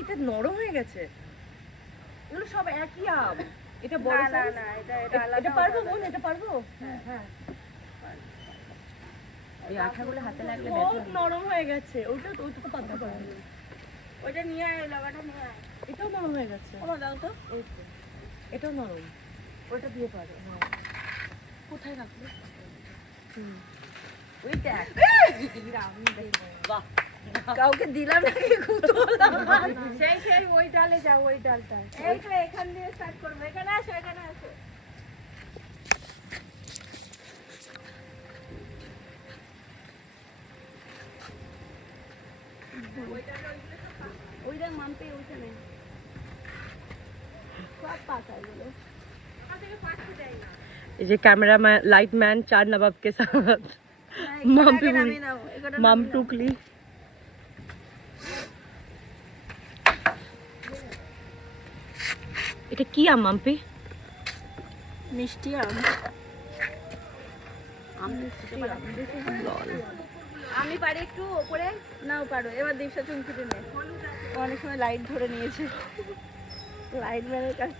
এটা নরম হয়ে গেছে। এগুলো সব একই আম। এটা বড় না size? না এটা আলাদা। এটা পারবো বোন, এটা পারবো? হ্যাঁ। এই আঠাগুলো হাতে লাগলে খুব ব্যথা হবে। নরম হয়ে গেছে। ওইটা তো পাততে পারবো। ওইটা নিয়ে আয়, লাগাটা নিয়ে আয়। এটাও নরম হয়ে গেছে। ওমা দাও তো। এই তো। এটাও নরম। ওটা দিয়ে পারো। হ্যাঁ। কোথায় রাখবো? ওই দেখ। বাহ। কাউকে দিলাম নাকি কুতোলাম। সেই ওই ডালে যাও, ওই ডালটা। এই তো এখান দিয়ে স্টার্ট করব। এখানে আসো, এখানে আসো। ওই দেখ মাম্পি ওইখানে সব পাতা এগুলো। ये जो कैमरा मैन लाइट मैन चार नवाब के साथ माम्पी बुरी माम टुकली এটা কি আম মাম্পি? মিষ্টি আম। আমি পারি একটু ওপরে নাও পারো। এবার দীপশা চুমকিতে নে। অনেক সময় লাইট ধরে নিয়েছে। লাইট ম্যানের কাছে